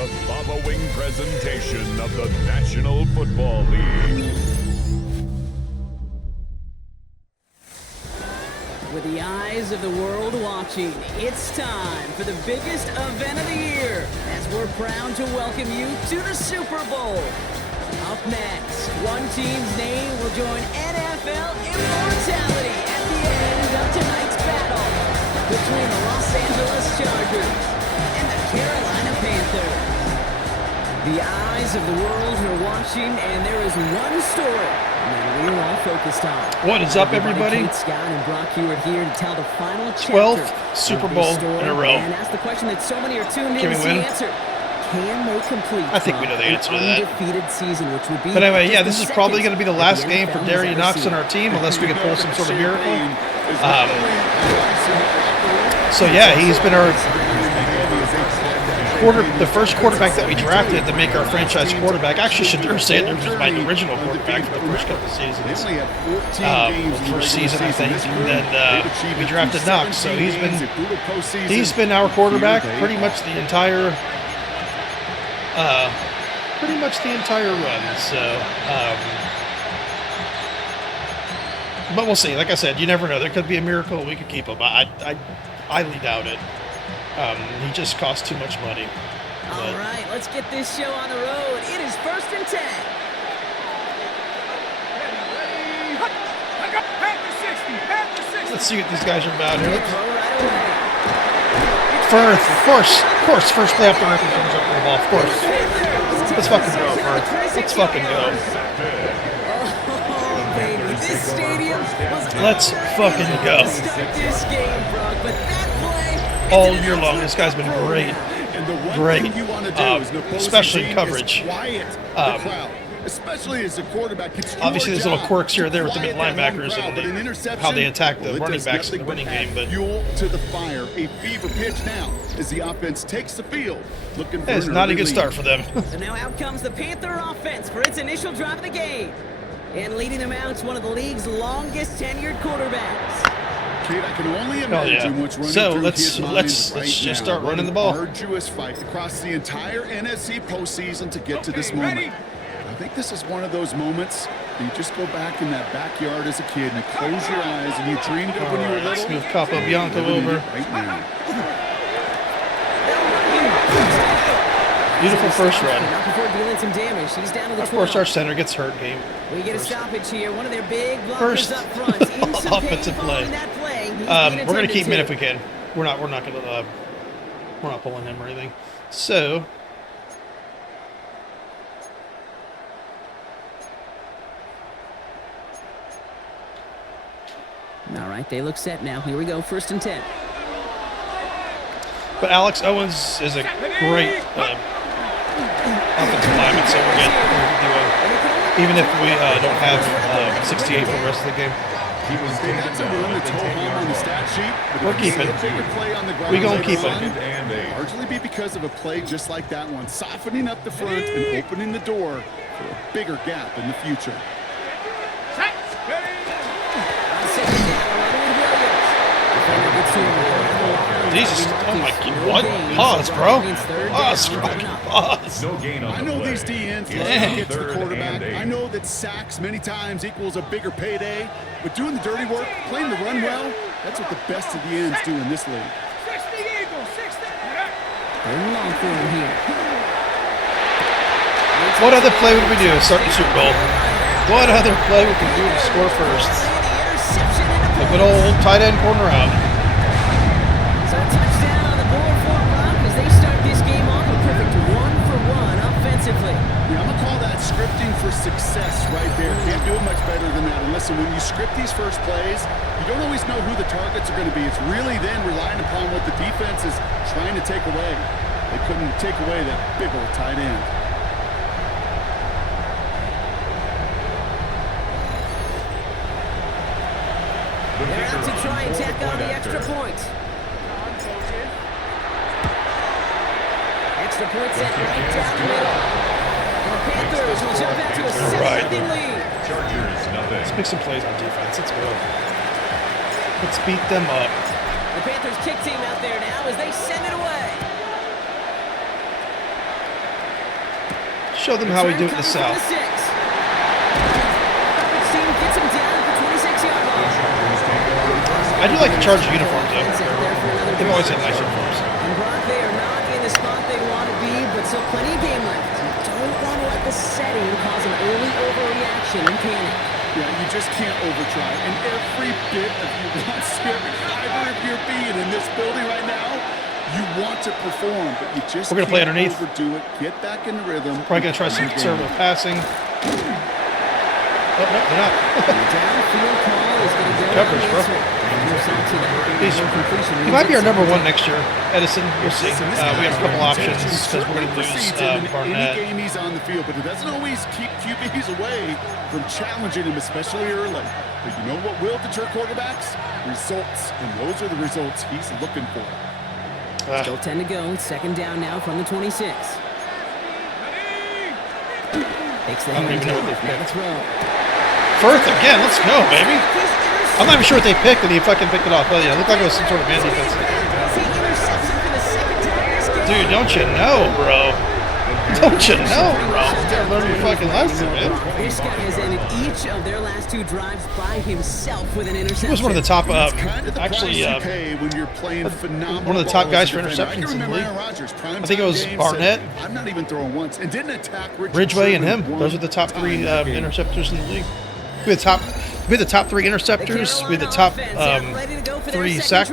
the following presentation of the National Football League. With the eyes of the world watching, it's time for the biggest event of the year as we're proud to welcome you to the Super Bowl. Up next, one team's name will join NFL immortality at the end of tonight's battle between the Los Angeles Chargers and the Carolina Panthers. The eyes of the world are watching, and there is one story that we're all focused on. What is up, everybody? Kate Scott and Brock Hewitt here to tell the final 12th Super Bowl in a row. And ask the question that so many are tuned in Can to we see win? answer. Can they complete I think we know the answer to that. undefeated season, which would be But anyway, yeah, this is just probably the going to be the last game for Darian Knox on our team, unless we can pull some sort of miracle. So yeah, he's been our the first quarterback that we drafted to make our franchise quarterback. Actually, Shadur Sanders was my original quarterback for the first couple of seasons. First season, I think, and then we drafted Knox. So he's been our quarterback pretty much the entire run. So, but we'll see. Like I said, you never know. There could be a miracle. We could keep him. I highly doubt it. He just costs too much money. All right, let's get this show on the road. It is 1st and 10. Let's see what these guys are about here. Throw right away. Of course, first play after Ricky comes up with the ball. Of course. Let's fucking go, Firth. Let's fucking go. Oh, baby, this stadium was Let's fucking go. this game, Brock, but that play All year long, this guy's been great. Great. Especially in coverage. Especially as a quarterback. Obviously, there's little quirks here or there with the mid linebackers and how they attack the running backs in the running game. But fuel to the fire, a fever pitch now as the offense takes the field. Looking for it's not a good start for them. So now out comes the Panther offense for its initial drive of the game. And leading them out is one of the league's longest tenured quarterbacks. Kid, I can only imagine what's running so through let's his mind right just now. start running the ball. Arduous fight across the entire NFC postseason to get to this moment. I think this is one of those moments that you just go back in that backyard as a kid and you close your eyes and you dreamed of when you were little. Let's move Capobianco over. Right now. Beautiful first run. Not before dealing some damage. He's down to the Of course, 12. our center gets hurt game. We get a stoppage here. One of their big blockers First up front. In some offensive pain play. following that play. He's We're being gonna keep him in attended if we can. We're not pulling him or anything. So. All right, they look set now. Here we go, 1st and 10. But Alex Owens is a great offensive lineman, so we're good. Even if we don't have 68 for the rest of the game. We're keeping. We're going to keep him. Largely be because of a play just like that one, softening up the front and opening the door for a bigger gap in the future. Jesus, oh my God, what? Pause, bro. Pause. I know these DNs love to get to the quarterback. I know that sacks many times equals a bigger payday, but doing the dirty work, playing the run well, that's what the best of the ends do in this league. What other play would we do to start the Super Bowl? What other play would we do to score first? A good old tight end corner out. So a touchdown on the board for Brock as they start this game off a perfect 1-for-1 offensively. Yeah, I'm going to call that scripting for success right there. Can't do it much better than that. And listen, when you script these first plays, you don't always know who the targets are going to be. It's really then relying upon what the defense is trying to take away. They couldn't take away that big old tight end. They're out to try and tack on the extra point. Extra point set right down the middle. And the Panthers will jump out to a 7-0 lead. Let's make some plays on defense. Let's go. Let's beat them up. The Panthers kick team out there now as they send it away. Show them how we do it in the South. I do like the Charger uniform, though. They've always had nice uniforms. And Brock, they are not in the spot they want to be, but still plenty of game left. You don't want to let the setting cause an early overreaction and panic. Yeah, you just can't overtry. And every bit of you want to, every fiber of your being in this building right now, you want to perform, but you just We're gonna play underneath. Overdo it. Get back in the rhythm. Probably going to try some conservative passing. Oh, no, they're not. Downfield call is going to go Coverage, bro. He might be our number one next year. Edison, we'll see. We have a couple options because we're going to lose Barnett. Any game he's on the field, but it doesn't always keep QBs away from challenging him, especially early. But you know what will deter quarterbacks? Results. And those are the results he's looking for. Still 10 to go. Second down now from the 26. Takes the hand to the throw. Firth again, let's go, baby. I'm not even sure what they picked, and he fucking picked it off. But yeah, it looked like it was some sort of man defense. Dude, don't you know, bro? Don't you know, bro? You gotta learn your fucking lesson, man. This guy has ended each of their last two drives by himself with an interception. He was one of the top, Kind of the actually, price you pay when you're playing phenomenal one of the top ball guys as a for defender. interceptions I can in the remember league. Aaron Rodgers, I think it was prime time Barnett, game, said, I'm not even throwing once, and didn't attack Ridgway, and him. Those are the top three interceptors in the league. We had the top three interceptors. We had the top 3 sack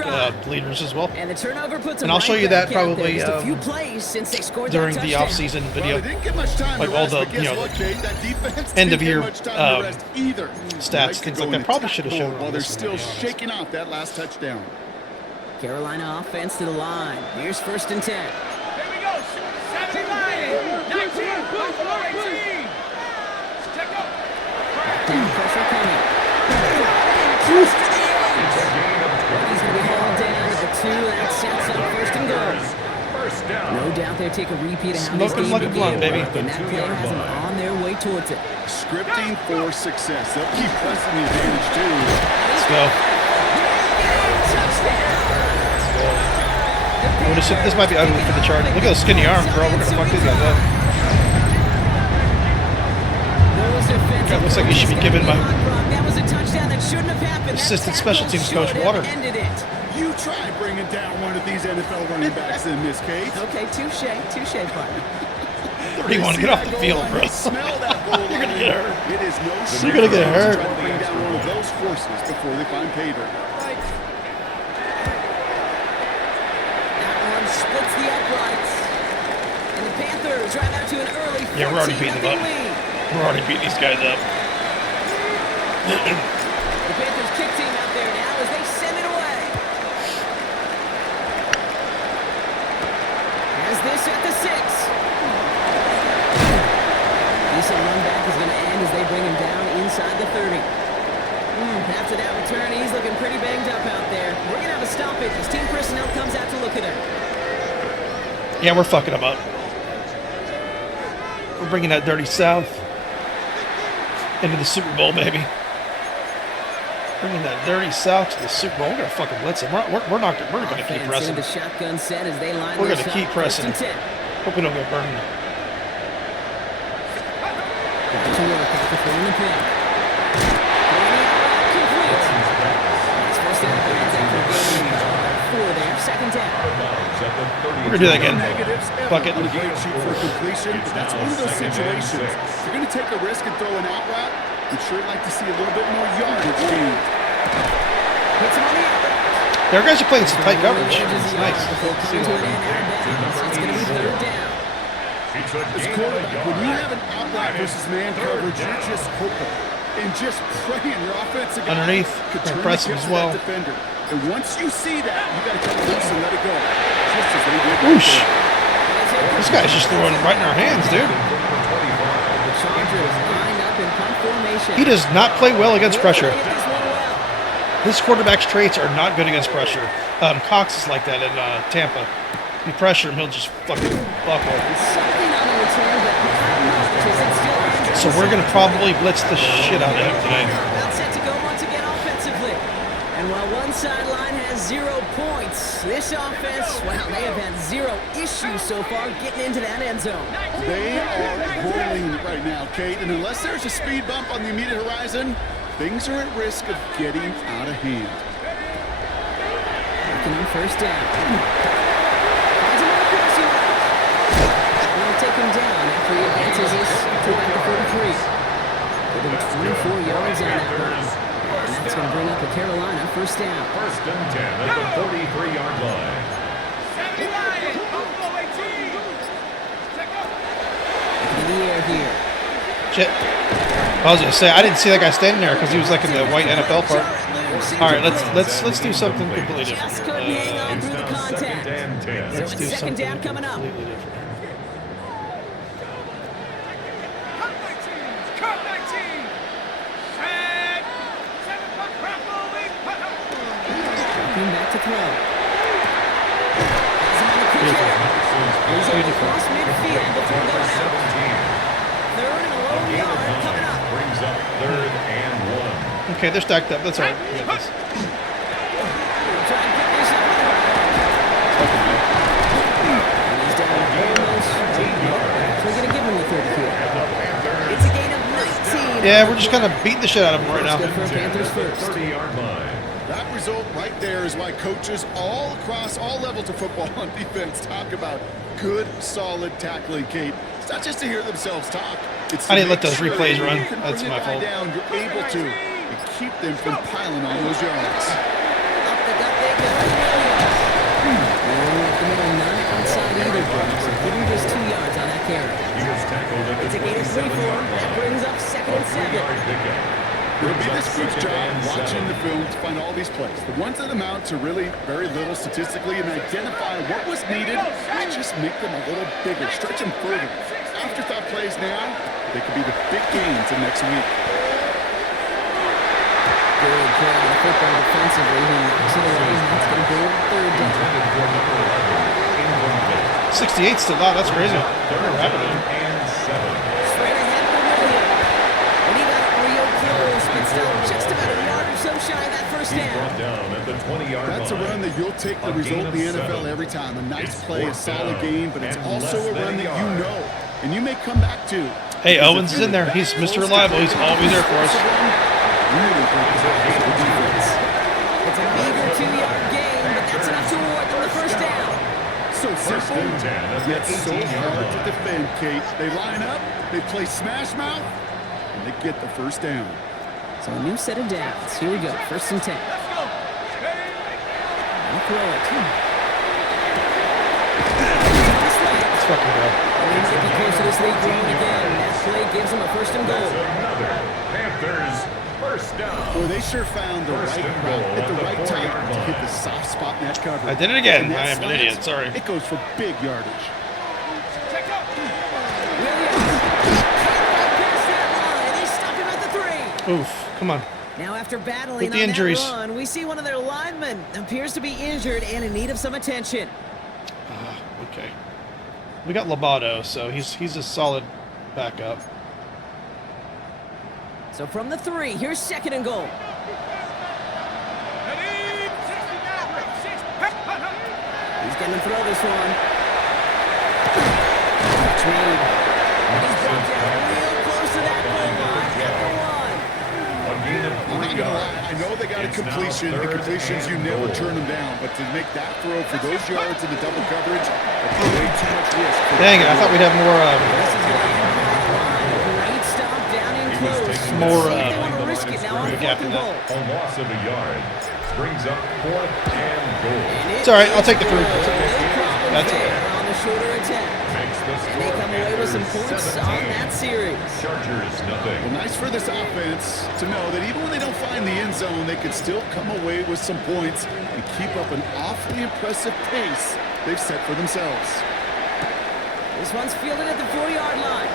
leaders as well. And the turnover puts And I'll show you that probably just a few plays since they scored during that the touchdown. off-season video. Well, they didn't get much time Like to all rest, the, but guess what, Jake? That defense end of didn't get year much time to rest either. stats, things like that. Probably should have shown while on they're this still one, to be honest. shaking off that last touchdown. Carolina offense to the line. Here's 1st and 10. Here we go. 79, 19, push for 18. Check up. Down pressure coming. Close to the edge. He's going to be hauled down at the 2. That sets up 1st and goal. First down. No doubt they'll take a repeat of how this Smoking game like a began. blunt, baby. And that play has them on their way towards it. Scripting for success. They'll keep pressing the advantage too. Let's go. This might be ugly for the Chargers. Look at those skinny arms, bro. We're going to fuck these guys up. That looks like he should be given by That was a touchdown that shouldn't have happened. assistant special teams coach Water. You try bringing down one of these NFL running backs in this case. Okay, touche, partner. 31, get off the field, bro. Smell that goal You're going to get hurt. It is no You're gonna get hurt. Try to bring down one of those forces before they find pay dirt. That one splits the uprights. And the Panthers drive out to an early Yeah, we're already beating them up. 14-0 lead. We're already beating these guys up. The Panthers kick team out there now as they send it away. As this at the 6. Decent run back is going to end as they bring him down inside the 30. After that return, he's looking pretty banged up out there. We're going to have a stoppage as team personnel comes out to look at him. Yeah, we're fucking them up. We're bringing that dirty South into the Super Bowl, baby. Bringing that dirty South to the Super Bowl. We're going to fucking blitz them. We're not going to keep Offense pressing. into shotgun set as they line We're this going to keep up. pressing. 1st and 10. Hope we don't get burned. Back to work after throwing the pick. Complete. It's first down after getting 4 there. 2nd down. We're going to do that again. Fuck it. On a great shoot for completion, but that's one of those situations. If you're going to take a risk and throw an out route, you'd sure like to see a little bit more yardage gained. Puts him on the out route. Their guys are playing some tight coverage. It's It's nice. going to be 3rd down. As a quarterback, when you have an out route versus man coverage, you're just hoping and just praying your offensive guy Underneath, could they're turn pressing the as tip well. to that defender. And once you see that, you got to cut loose and let it go. Just as they did. Whoosh. This guy's just throwing right in our hands, dude. The Chargers lined up in punt formation. He does not play well against pressure. Hit this one well. His quarterback's traits are not good against pressure. Cox is like that in Tampa. You pressure him, he'll just fucking fuck over. Something on the return, but not much as it's still Andrews. So we're going to probably blitz the shit out of him today. About set to go once again offensively. And while one sideline has 0 points. This offense, well, they have had 0 issues so far getting into that end zone. They are rolling right now, Kate, and unless there's a speed bump on the immediate horizon, things are at risk of getting out of hand. Working on first down. Finds him on the crossing route. We'll take him down after he advances this to about the 43. Give him 24 yards on that run. And that's going to bring up a Carolina first down. First and 10 at the 43-yard line. 79, Buffalo 18. Check up. In the air here. Shit. I was gonna say I didn't see that guy standing there because he was like in the white NFL part. All right, let's do something completely different. Just couldn't hang on through the contact. Second and 10. So Let's do it's second something down coming up. completely different. Cut 19. Cut 19. And 7-punt crowd moving. Dropping back to throw. Has him on the pitch. He's able to cross midfield before going out. 17. Third and a low yard coming up. Brings up third and 1. Okay, they're stacked up. That's all right. We got this. Try and pick this up on the run. And he's down almost 8 yards. We're going to give him the 34. It's a gain of 19. Yeah, we're just kind of beating the shit out of them right now. Good for Panthers first. 30-yard line. That result right there is why coaches all across all levels of football on defense talk about good, solid tackling, Kate. It's not just to hear themselves talk. It's I didn't let make those sure replays that run. you can That's bring my a guy fault. down, you're able to and keep them from piling on those yards. Up the gut they go. And with the middle, none outside either. So give him just 2 yards on that carry. He was tackled at It's the a gain of 3 for him. 27-yard That line. brings up second and 7. 3-yard pickup. It'll be Brings this up group's second job and watching 7. the film to find all these plays. The ones that amount to really very little statistically and identify what was needed and just make them a little bigger, stretch them further. Afterthought plays now, they could be the big gains in next week. Good play on the football defensively. He knocks it away. And that's going to go third down. Intended for number 11. 68 still out. That's crazy. Third They're rapid. down and 7. Straight ahead for William. And he got it real close, but still just about a yard or so shy of that first He's down. brought down at the 20-yard line. That's a run that you'll take the A result in the gain of NFL 7. every time. A nice It's play, a fourth solid down game, but it's and also less a than run a that you yard. know and you may come back to. Hey, Owens is in there. He's Mr. Reliable. He's always there for us. Really great defense. It's a meager 2-yard gain, but that's enough to award them the first down. So First simple, and 10 at the yet so 18-yard hard to line. defend, Kate. They line up, they play smash mouth, and they get the first down. So a new set of downs. Here we go. First and 10. Let's go. I'll throw it. Let's fucking go. He's getting close to this lead growing again. That play gives him a first and goal. Another Panthers first down. Boy, they sure found the First right and route goal at the at the right 40-yard time to line. hit the soft spot in that cover. I did it again. And that I am an slant, idiot. Sorry. It goes for big yardage. Check up. Williams can't pass that line. They stop him at the 3. Oof. Come on. Now, after battling With the on injuries. that run, we see one of their linemen appears to be injured and in need of some attention. Okay. We got Lobato, so he's a solid backup. So from the 3, here's second and goal. He's going to throw this one. Catch made. And he's brought down real close to that goal line at the 1. A gain of I'm not 3 gonna lie, yards. I know they got a It's now completion. The third completions, you and never goal. turn them down. But to make that throw for those yards in the double coverage, that's way too much risk. Dang it! I thought we'd have more. This is going to end that line. Great stop down in He was close. taking More, See if they want to risk it now on the 4th gap and in that. goal. A loss of a yard. Brings up 4th and goal. It's all right. I'll take the 3. No problem That's there okay. on the shorter attempt. Makes the And they score come away with some Panthers points 17. on that series. Chargers nothing. Well, nice for this offense to know that even when they don't find the end zone, they can still come away with some points and keep up an awfully impressive pace they've set for themselves. This one's fielded at the 4-yard line.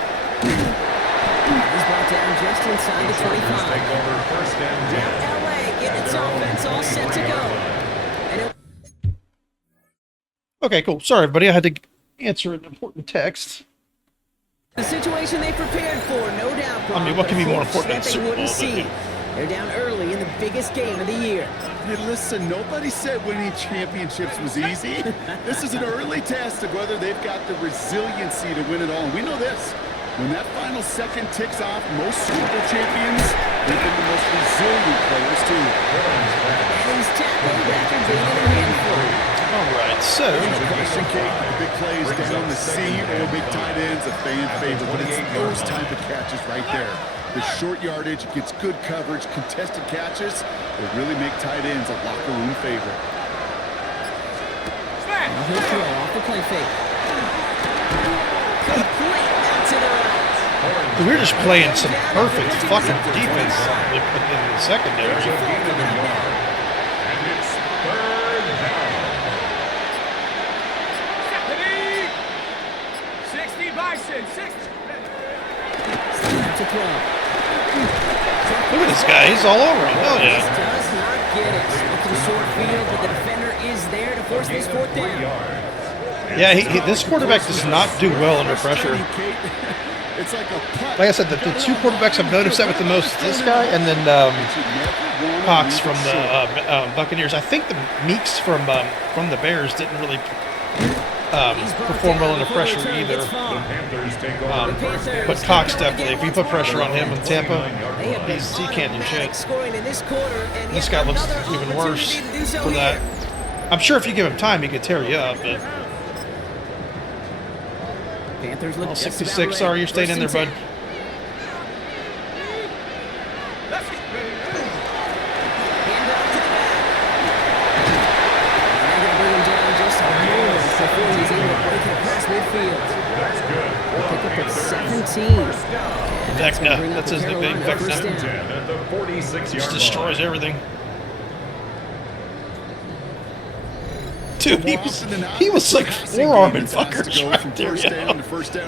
He's brought down just inside the Chargers 25. take over 1st and 10. Now LA getting its offense all set to go. And it Okay, cool. Sorry, everybody. I had to answer an important text. the situation they prepared for, no doubt. I mean, what can be more important than that they Super wouldn't Bowl, see. but- They're down early in the biggest game of the year. Hey, listen, nobody said winning championships was easy. This is an early test of whether they've got the resiliency to win it all. And we know this. When that final second ticks off, most Super Bowl champions, they've been the most resilient players, too. And he's tackled after being in a handful. All right, so The question, Kate, the big plays down the seam or big tight ends, a fan favorite. But it's those type of catches right there. The short yardage, gets good coverage, contested catches, will really make tight ends a locker room favorite. Now he'll throw off the play fake. Complete out to the right. we're just playing some perfect fucking defense within the secondary. And it's third down. 60 Bison, 60. Snap to throw. Look at this guy, he's all over him. Oh yeah. Does not get it. Look to the short field, but the defender is there to force this fourth down. Yeah, this quarterback does not do well under pressure. It's like a putt. Like I said, the two quarterbacks I've noticed that with the most, this guy and then Cox from the Buccaneers. I think the Meeks from the Bears didn't really perform well under pressure either. The Panthers take over first and But Cox definitely, if you put pressure on him in Tampa, he can't do shit. This guy looks even worse for that. I'm sure if you give him time, he could tear you up, but... Panthers look Oh, just 66, about sorry, ready. you're staying in there, First bud. and 10. Hand off to the back. And they're going to bring him down just a moment before he's able to break it across midfield. That's good. Pick up at 17. Vecna, that's his nickname, First Vecna. down. 10 at the 46-yard Just line. destroys everything. Dude, he was like forearming fuckers right there.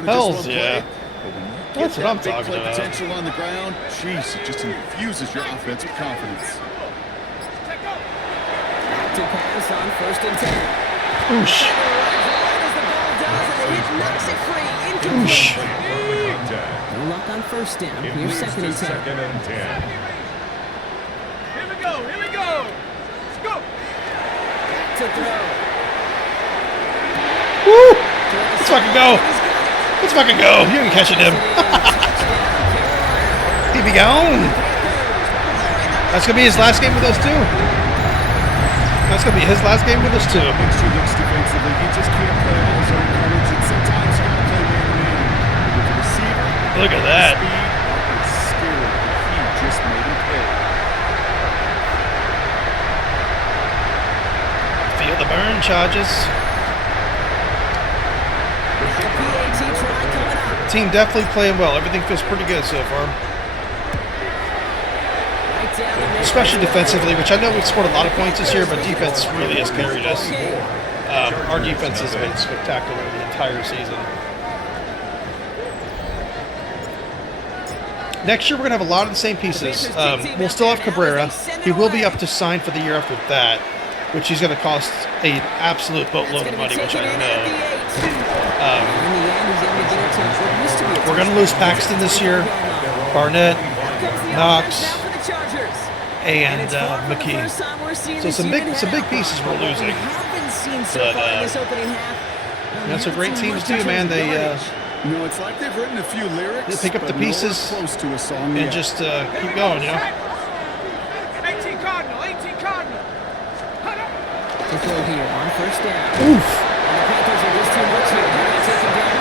Hells yeah. That's what I'm talking about. Potential on the ground. Jeez, it just infuses your offense with confidence. Back to pass on first and 10. Oosh. Oosh. No luck on first down. It Here's moves second to and 10. second and 10. Here we go, here we go. Let's go. Back to throw. Woo! Let's fucking go. Let's fucking go. You ain't catching him. He be gone. That's going to be his last game with us, too. That's going to be his last game with us, too. Makes you look defensively. You just can't play all his own coverage. And sometimes you got to play man-to-man. With the receiver, Look at that. speed, it's scary. He just made him pay. Feel the burn charges. PAT try coming up. Team definitely playing well. Everything feels pretty good so far. Right down the middle. Especially defensively, which I know we've scored a lot of points this year, but defense really has carried us. Our defense has been spectacular the entire season. Next year, we're going to have a lot of the same pieces. We'll still have Cabrera. He will be up to sign for the year after that, which is going to cost an absolute boatload of money, which I know. We're going to lose Paxton this year, Barnett, Knox, and McKee. So some big pieces we're losing. But that's what great teams do, man. They You know, it's like they've written a few lyrics. They pick up the but nowhere pieces close to a song and yet. just keep going, you know. 18 Cardinal, 18 Cardinal. To throw here on first down. Oof. And the Panthers are just too much here. They're going to take him down.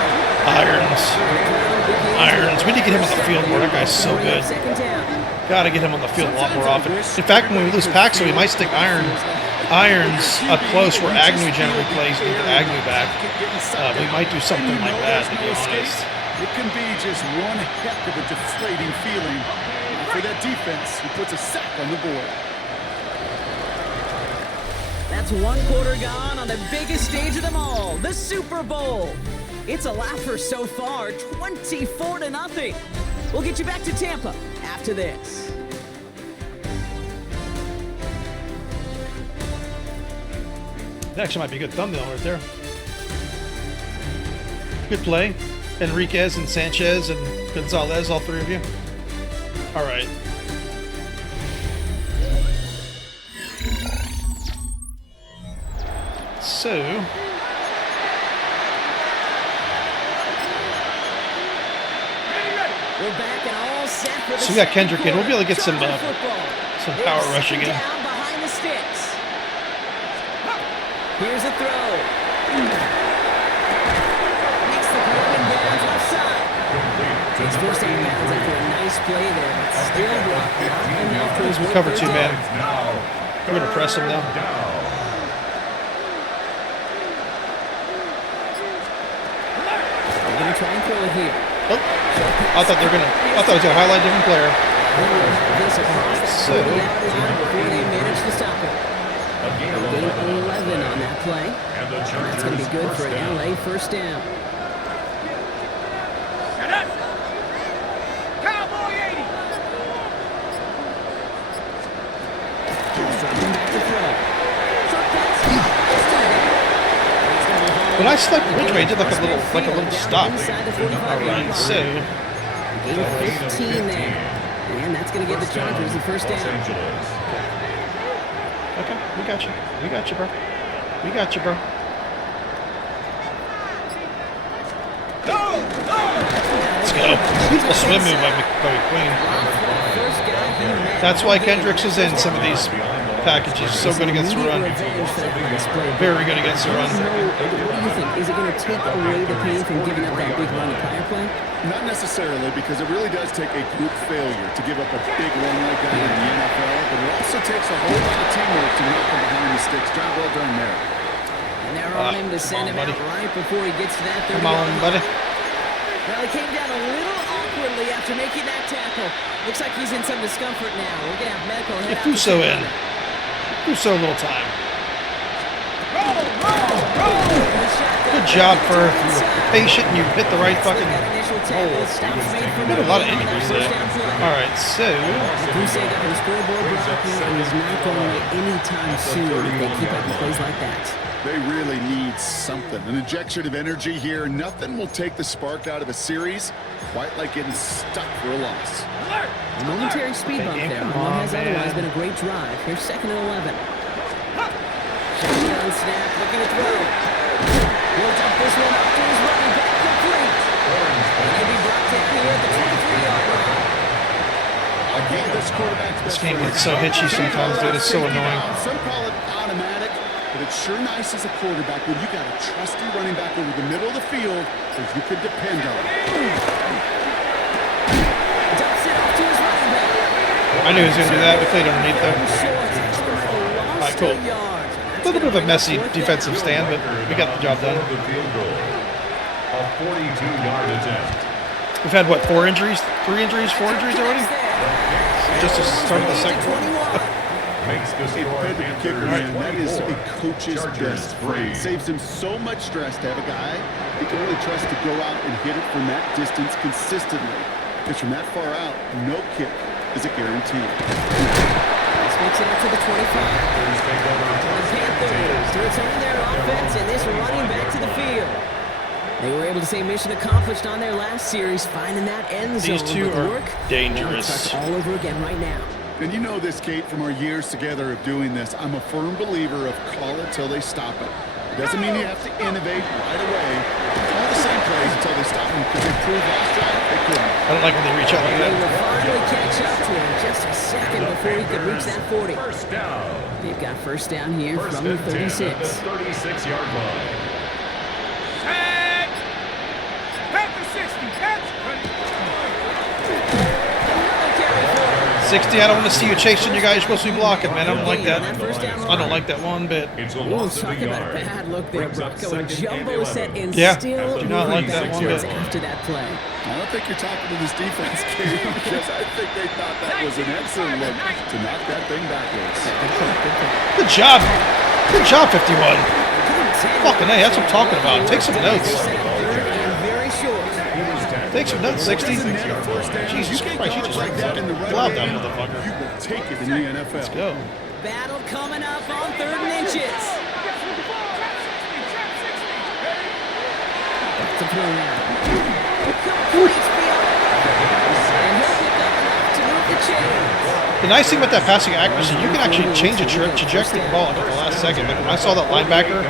Irons. We need to get him on the field more. That guy's so good. Second down. Got to get him on the field a lot more often. In fact, when we lose Paxton, we might stick Irons up close where Agnew generally plays and get Agnew back. We might do something like that, to be honest. It can be just one heck of a deflating feeling. For that defense, he puts a sack on the board. That's one quarter gone on the biggest stage of them all, the Super Bowl. It's a laugher so far, 24-0. We'll get you back to Tampa after this. That actually might be a good thumbnail right there. Good play. Enriquez and Sanchez and Gonzalez, all three of you. All right. so We're back and all set for the we got second Kendrick in. We'll be able to get some Charger football. power It's rushing in. down behind the sticks. Here's a throw. Makes the grabbing downs left side. Takes first 8 downs after a nice play there, but still not enough for his work. Cover there 2 to man. Now, We're gonna press him now. They're going to try and throw it here. Oh, I thought they were gonna. I thought it was gonna highlight a different player. This across that So- 40-yard line before they manage to stop it. Gain 11 on that play. and the That's going to be good for an LA first down. Shut up. Cowboy 80. Dropping back to throw. Short pass. It's tight end. He's gonna be hauled When I selected Ridgeway, it did like a little down stop. inside the 45-yard Alright, line. so Gain 15 there. And that's going to give the Chargers the first Los down. Angeles. okay, we got you. We got you, bro. We got you, bro. Let's go. Beautiful swim move by McQueen. First guy he met. That's why Kendricks is in some of these packages. So good against the run. Revenge for that last play. Very good against the run. What do you think? Is it going to take away the pain from giving up that big run to prior play? Not necessarily, because it really does take a group failure to give up a big run like that in the NFL, but it also takes a whole lot of teamwork to knock him behind the sticks. Job well done there. And they're on him to send him out right before he gets to that 30-yard Come on, line. buddy. Well, he came down a little awkwardly after making that tackle. Looks like he's in some discomfort now. We're going to have medical head Get out to Fuso check in. on him. Fuso a little time. The shotgun Good job, Fur. You were patient and you hit the right fucking. that initial tackle. Stops made for Got a lot of on that injuries first there. down play. All right, so Crusade got the scoreboard block here and is not going away anytime soon if they keep up with plays like that. They really need something. An injection of energy here. Nothing will take the spark out of a series quite like getting stuck for a loss. A momentary speed bump there on what has otherwise been a great drive. Here's 2nd and 11. Shotgun snap, looking to throw. He'll dump this one up to his running back, complete. And he'll be brought down here at the 23-yard line. Again, this quarterback's this best game friend. gets so hitchy sometimes, dude. It's so annoying. Some call it automatic, but it's sure nice as a quarterback when you got a trusty running back over the middle of the field that you could depend on. Dumps it off to his running back. I knew he was going to do that. We played underneath Short, though. lost cool. 2 yards. A little bit of a messy defensive stand, but we got the job done. The field goal. A 42-yard attempt. We've had what, 4 injuries? 3 injuries? 4 injuries already? Just to start the second one. Makes the Hey, score the kicker, Panthers man, that is a 24. coach's Chargers best friend. 3. Saves him so much stress to have a guy he can really trust to go out and hit it from that distance consistently. Because from that far out, no kick is a guarantee. This makes it up to the 25. Panthers take over The Panthers return their offense and this running back to the field. They were able to say mission accomplished on their last series, finding that end zone. These two but the are work, dangerous. Well, it starts all over again right now. And you know this, Kate, from our years together of doing this. I'm a firm believer of call it till they stop it. It doesn't mean you have to innovate right away. Call the same plays until they stop them because they proved last drive they couldn't. I don't like when they reach out like They that. will finally catch up to him just a second before he could reach that 40. First down. They've got first down here First from the and 10 at 36. the 36-yard line. Tag. Panther 60. Catch. Ready. 60, I don't want to see you chasing your guy. You're supposed to be blocking, man. I don't like that. I don't like that one bit. It's a Ooh, loss of talk the about a yard. bad look there, Brings up Bronco. A second and jumbo 11. set and Yeah, still do not like moving that one backwards bit. after that play. I don't think you're talking to this defense, Kate, because I think they thought that was an excellent look to knock that thing backwards. Good job. Good job, 51. Fucking A, that's what I'm talking about. Take some notes. Very short. Take some notes, 60. Jesus Christ, you just plowed that You motherfucker. will take it in the NFL. Let's go. Battle coming up on 3rd and inches. To throw now. Completes beyond. And he'll pick up enough to move the chains. The nice thing about that passing accuracy, you can actually change the trajectory of the ball at the last second. Like when I saw that linebacker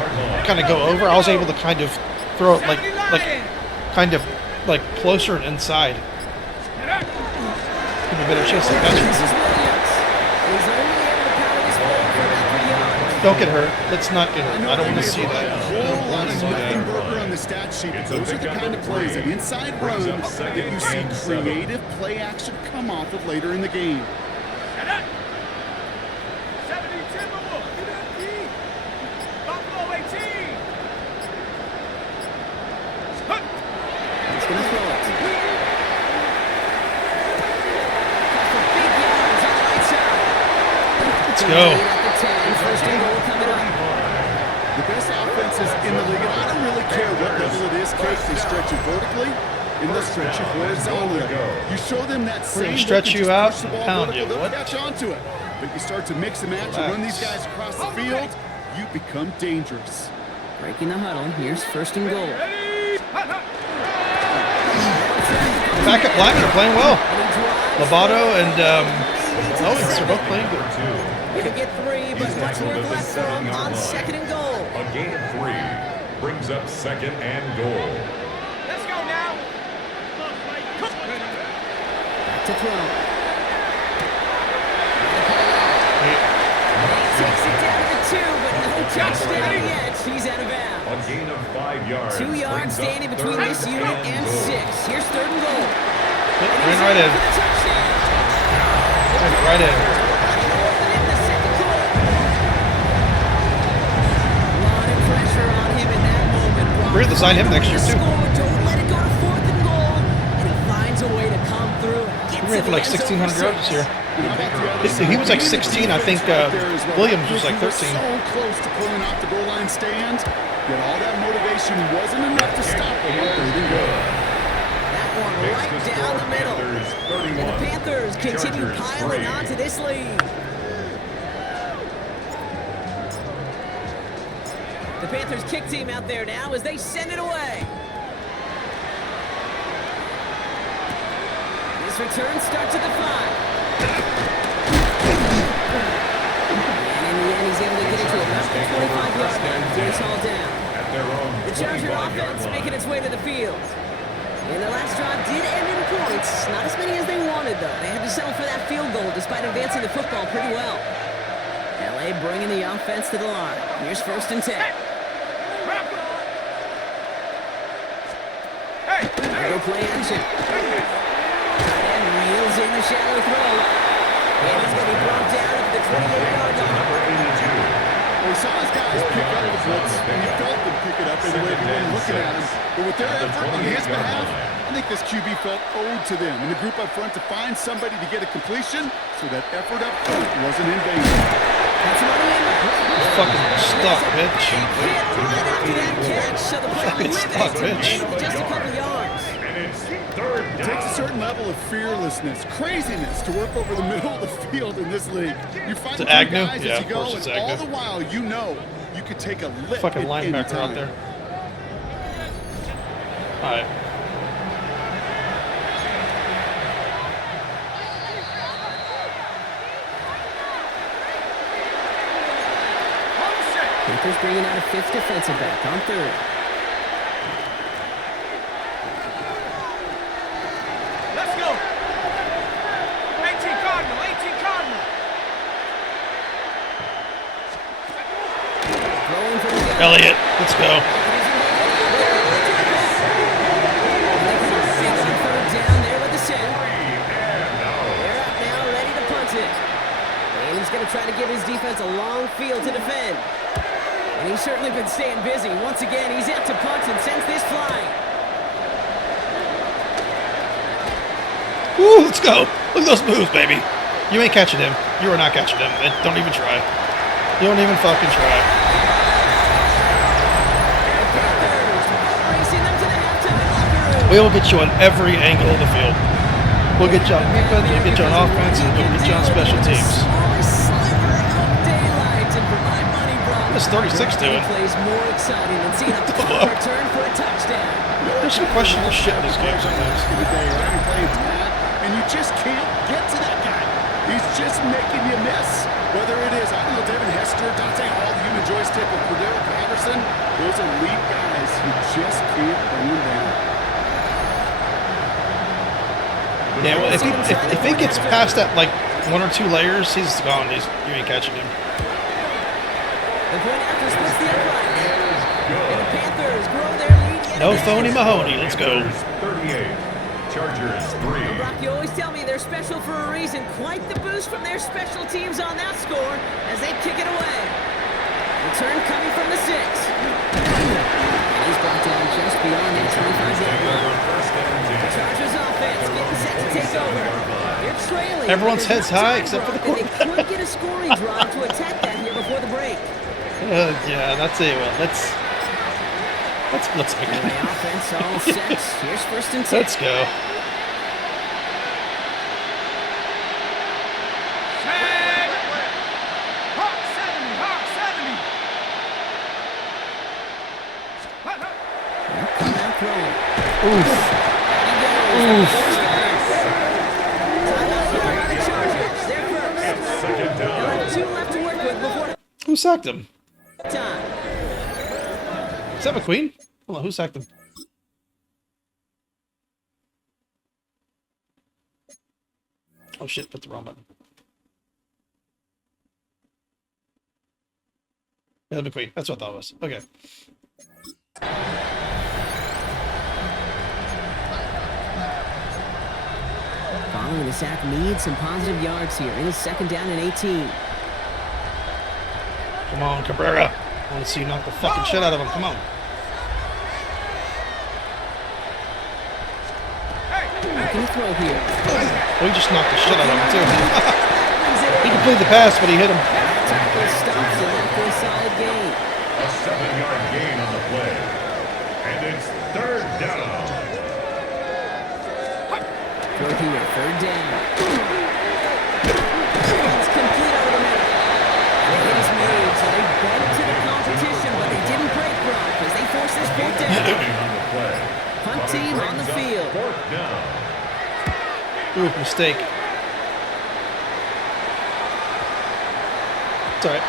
kind of go over, I was able to kind of throw it kind of closer and inside. Give me a better chance to catch it. Don't get hurt. Let's not get hurt. I don't want to see that. A whole lot of nothing burger on the stat sheet, but those are the kind of plays, an inside run that you see creative play action come off of later in the game. 70 Buffalo 18. He's going to throw it. Let's go. First and goal coming up. The best offenses in the league, and I don't really care what level it is, Case. They stretch you vertically, and they'll stretch you horizontally. You show them that same gonna stretch look and you just out push the and ball pound vertical, you. they'll What? catch onto it. But you start to mix and match and run these guys across the field, you become dangerous. Breaking the huddle. Here's first and goal. Backup linemen are playing well. Lovato and Owens are both playing good. Gonna get 3, but much work left for him on second and goal. A gain of 3 brings up second and goal. Let's go now. Back to throw. Takes it down to 2, but no touchdown yet. He's out of bounds. A gain of 5 yards. 2 yards brings up standing between third this unit and goal. 6. Here's third and goal. Ran right in. Right in. We're going to sign him next year, too. Don't let it go to fourth and goal, and he finds a way to come through. He ran for like 1,600 yards this year. He was like 16. I think Williams was like 13. So close to pulling off the goal line stand, yet all that motivation wasn't enough to stop him on third and goal. That one right down the middle. And the Panthers continue piling onto this lead. The Panthers kick team out there now as they send it away. This return starts at the 5. And in the end, he's able to get it to about the 25-yard line before he's hauled down. The Charger offense making its way to the field. And the last drive did end in points. Not as many as they wanted, though. They had to settle for that field goal despite advancing the football pretty well. LA bringing the offense to the line. Here's first and 10. Go play action. Tight end reels in the shallow throw. And he's going to be brought down at the 28-yard line. Well, we saw his guys pick up the blitz, and he felt them pick it up in the way we were looking at him. But with their effort on his behalf, I think this QB felt owed to them and the group up front to find somebody to get a completion so that effort up front wasn't in vain. That's money in. Fucking stuck, bitch. Hit right after that catch, so the play Fucking limited stuck, to bitch. gain of just a couple yards. And it's third It down. takes a certain level of fearlessness, craziness to work over the middle of the field in this league. You find Is it two Agnew? guys Yeah, as of you course go, it's and all Agnew. the while you know you could take a lick Fucking at any linebacker out time. there. All right. Panthers bringing out a 5th defensive back on 3rd. Let's go. 18 Cardinal, 18 Cardinal. Throwing for the Elliott, let's go. Third down there with the set. They're up now, ready to punt it. And he's going to try to give his defense a long field to defend. And he's certainly been staying busy. Once again, he's out to punt and sends this flying. Woo, let's go. Look at those moves, baby. You ain't catching him. You are not catching him. And don't even try. You don't even fucking try. Racing them to the halftime locker room. We will get you on every angle of the field. We'll get you on defense, we'll get you on offense, and we'll get you on special teams. Smallest sliver of daylight, and for my money, bro, What's 36 doing? plays more exciting than seeing a punt fuck? return for a touchdown. There's some questionable shit in this game sometimes. Of the day, right? You're playing Matt, and you just can't get to that guy. He's just making you miss. Whether it is, I don't know, Devin Hester, Dante Hall, the human joystick, or Cordero Patterson, those elite guys, you just can't bring them down. Yeah, well, if he gets past that, like, 1 or 2 layers, he's gone. You ain't catching him. The point after splits the upright. And the Panthers grow their lead yet No again. phony Mahoney. Let's go. 38. Chargers 3. Now, Brock, you always tell me they're special for a reason. Quite the boost from their special teams on that score as they kick it away. Return coming from the 6. And he's brought down just beyond that 25-yard line. The Chargers offense getting set to take over. They're trailing. Everyone's but there's heads not high time, except for the Brock, and quarterback. They could get a scoring drive to attack that here before the break. Yeah, that's it. Well, let's blitz And again. the offense all set. Here's 1st and 10. Let's go. Set. Hawk 70. Hawk 70. Come out throwing. Oof. Oof. Second down. They'll have 2 left to work with before Who sacked him? time. Is that McQueen? Hold on, who sacked him? Oh shit, put the wrong button. Yeah, McQueen. That's what I thought it was. Okay. Following the sack needs some positive yards here. It is 2nd down and 18. Come on, Cabrera. I want to see you knock the fucking shit out of him. Come on. Looking to throw here. Oh, he just knocked the shit out of him, too. He completed the pass, but he hit him. Tackle stops and left for a solid gain. A 7-yard gain on the play. And it's 3rd down. Throw here, 3rd down. It's complete over the middle. The hit is made, so they bent to the competition, but they didn't break Brock as they force this 4th down. On the play. Punt team on the field. 4th down. Ooh, mistake. It's alright.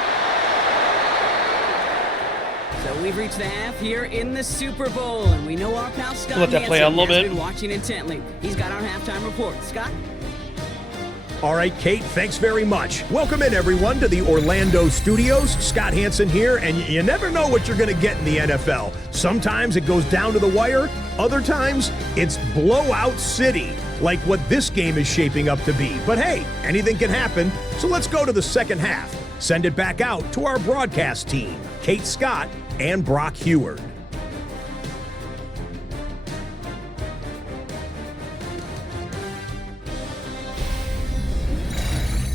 So we've reached the half here in the Super Bowl, and we know our pal Scott Let that play out a little Hansen has bit. been watching intently. He's got our halftime report. Scott? All right, Kate, thanks very much. Welcome in, everyone, to the Orlando studios. Scott Hansen here, and you never know what you're going to get in the NFL. Sometimes it goes down to the wire. Other times, it's blowout city, like what this game is shaping up to be. But hey, anything can happen, so let's go to the second half. Send it back out to our broadcast team, Kate Scott and Brock Heward.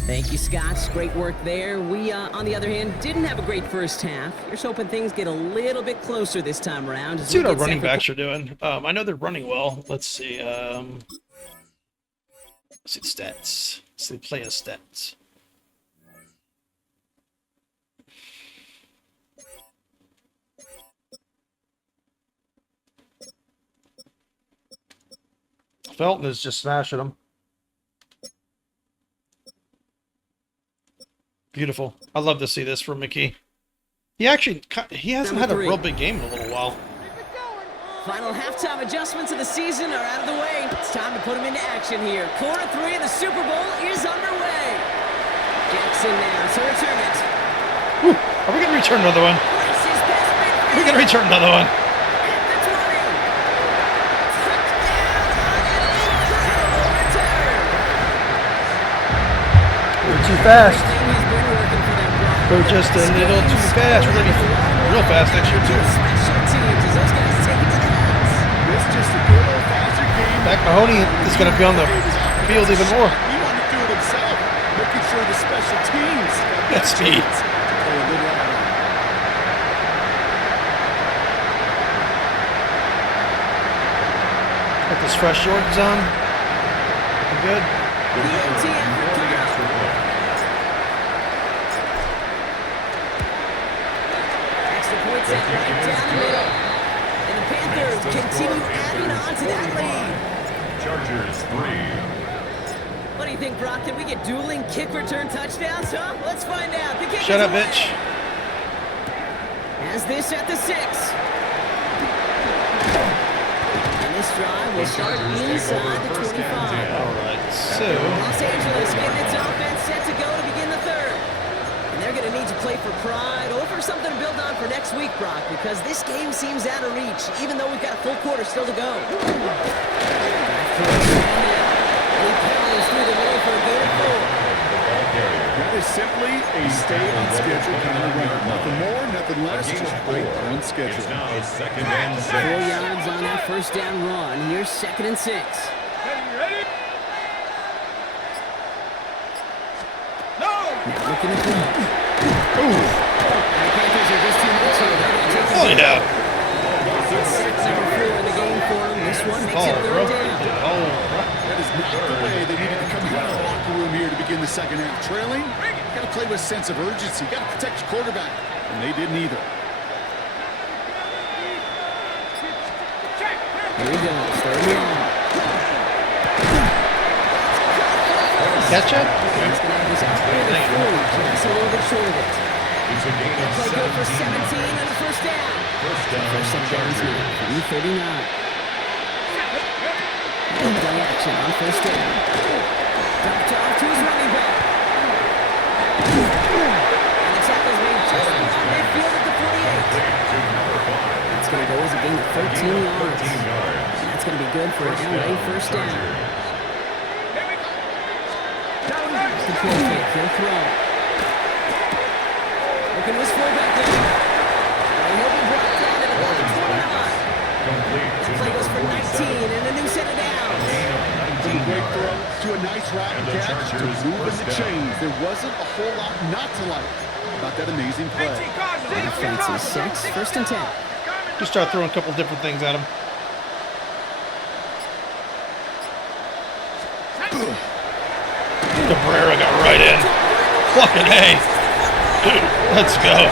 Thank you, Scott. Great work there. We, on the other hand, didn't have a great first half. Here's hoping things get a little bit closer this time around. Let's see what our running backs are doing. I know they're running well. Let's see. Let's see the stats. Let's see the player stats. Felton is just smashing them. Beautiful. I love to see this from McKee. He hasn't had a real big game in a little while. Final halftime adjustments of the season are out of the way. It's time to put them into action here. Quarter 3 of the Super Bowl is underway. Jackson now to return it. Whew. Are we going to return another one? Races past midfield. We're going to return another one. At the 20. Touchdown on an incredible return. We're too fast. Everything has been working for them, Brock. We're just a little too fast. We're going to be real fast next year, too. Special teams as those guys take it to the house. It's just a good old-fashioned game. Mac Mahoney is going to be on the field even more. He wanted to do it himself, making sure the special teams got That speed. chance to play a little out. Got this fresh Jordans on. Looking good. The AT effort coming up. Extra point set right down the middle. And the Panthers continue adding on to that lead. Chargers 3. What do you think, Brock? Can we get dueling kick return touchdowns, huh? Let's find out. The kick Shut is up, away. bitch. As this at the 6. And this drive will start inside the 25. All right, so Los Angeles getting its offense set to go to begin the 3rd. And they're going to need to play for pride or for something to build on for next week, Brock, because this game seems out of reach, even though we've got a full quarter still to go. He powers through the middle for a gain of 4. That is simply a stay on schedule kind of run. Nothing more, nothing less, just right on schedule. Now 2nd and 6. 4 yards on that first down run. Here's 2nd and 6. Ready? No! Now looking to throw. And the Panthers are just too much here. They're going to take fully down. It's number 4 in the game for them. This one makes it 3rd down. That is not the way they needed to come out of the locker room here to begin the second half. Trailing, got to play with a sense of urgency. Got to protect your quarterback, and they didn't either. Here we go. 3rd down. Catch it? He's going to have this out there to 40. Just a little bit short of it. It's a gain of Play good for 17 17. and a first down. First down, First and downs now from the 39. Play action on first down. Dumped off to his running back. And the tackle's made just beyond midfield at the 48. That's going to go as a gain of 13 yards. And that's going to be good for an LA first down. It's the play fake. He'll throw. Looking to his fullback there. And he'll be brought down at about the 29. The play goes for 19 and a new set of downs. From a great throw to a nice route and catch to moving the chains. There wasn't a whole lot not to like about that amazing play. Offense is 6, 1st and 10. Just start throwing a couple different things at him. Cabrera got right in. Fucking A. Let's go.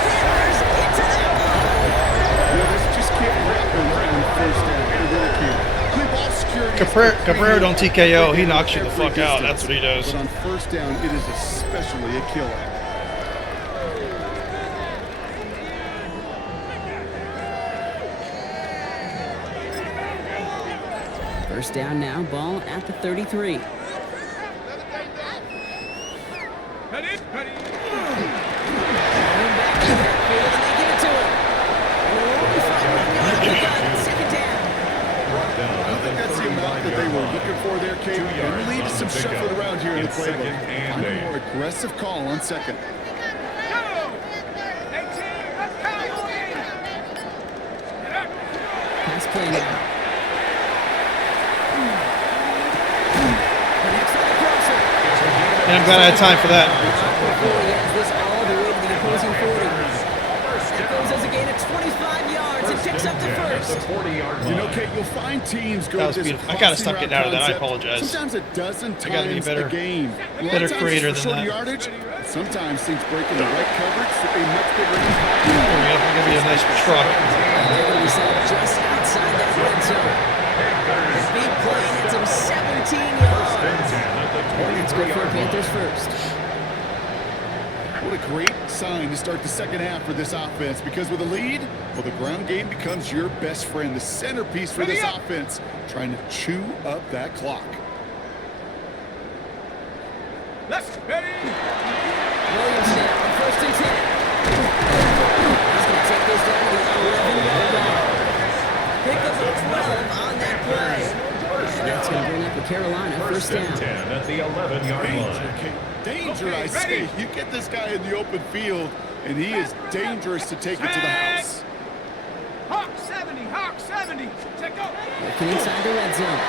Just can't happen on first down. They really can't. Play ball security. Cabrera don't TKO. He knocks you the fuck out. That's what he does. But on first down, it is especially a killer. First down now, ball at the 33. Ready? Ready? Second down. I think that's the amount that they were looking for there, Kate. And lead some shuffling around here in the playbook. Find a more aggressive call on second. Pass play now. And I'm glad I had time for that. He has this all the way to the opposing 40. That goes as a gain of 25 yards and picks up the first. You know, Kate, you'll find teams go That to was this beautiful. I gotta crossing stop route getting out of that. I concept apologize. Sometimes a dozen I gotta be times better- a game. A lot better of times creator it's than for short that. yardage. Sometimes things break in the right coverage to a much bigger impact. There we go. I'm gonna be a nice truck. They're going to be set up just outside that red zone. The big play hits him 17 yards. That's good for Panthers first. What a great sign to start the second half for this offense, because with a lead, well, the ground game becomes your best friend, the centerpiece for this offense, trying to chew up that clock. Let's ready. Williams now on 1st and 10. He's going to take this down to the 11-yard line. Pick up a 12 on that play. And that's going to bring up the Carolina first down. 10 at the 11-yard line. Danger, I say. You get this guy in the open field, and he is dangerous to take it to the house. Hawk 70, Hawk 70. Check out. Looking inside the red zone.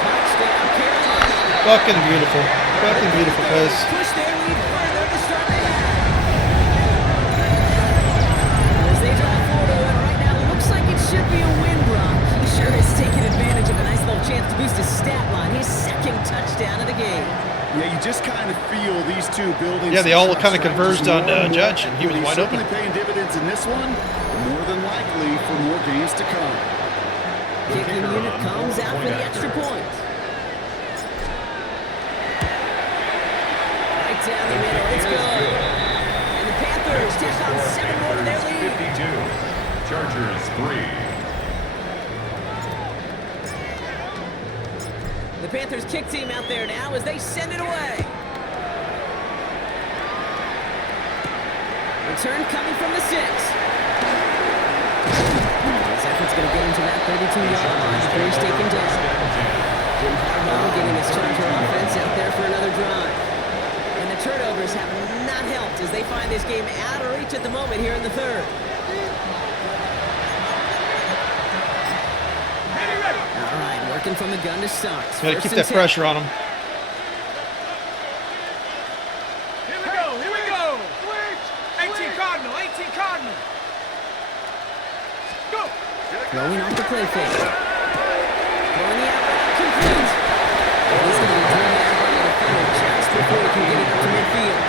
Touchdown, Carolina. Fucking beautiful. Fucking beautiful, cuz. Push their lead further to start the half. As they drive forward, and right now it looks like it should be a win, Brock. He sure is taking advantage of a nice little chance to boost his stat line. His second touchdown of the game. Yeah, you just kind of feel these two building. Yeah, they all kind of converged on Judge, and he was wide open. Certainly paying dividends in this one, more than likely for more games to come. Kicking unit comes out for the extra point. Right down the middle. It's good. And the Panthers take on 7 more to their lead. 52. Chargers 3. The Panthers kick team out there now as they send it away. Return coming from the 6. His effort's going to get him to that 32-yard line before he's taken down. Jim Harbaugh getting his Charger offense out there for another drive. And the turnovers have not helped as they find this game out of reach at the moment here in the 3rd. All right, working from the gun to start. Gotta keep that pressure on him. Here we go. 18 Cardinal. Go. Throwing off the play fake. Throwing the out route complete. And he's going to be driven out by the defender just before he can get it up to midfield.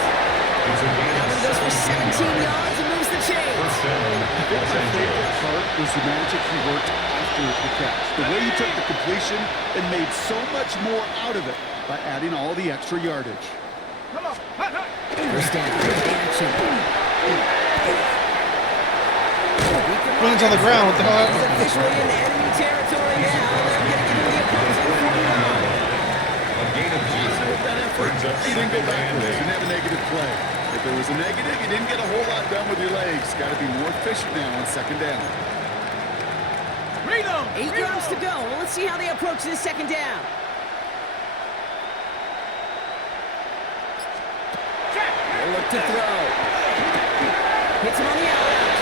That one goes for 17 yards and moves the chains. My favorite part was the magic he worked after the catch. The way he took the completion and made so much more out of it by adding all the extra yardage. Come on. First down. Action. Queen's on the ground. What the hell He's happened? officially in enemy territory now. They're getting into the opposing 49. A gain of 2. With that effort, Brings up he didn't go second backwards. and He didn't have a negative play. If there was a negative, you didn't get a whole lot done with your legs. Got to be more efficient now on 2nd down. 8 yards to go. Well, let's see how they approach this 2nd down. They'll look to throw. Hits him on the out route.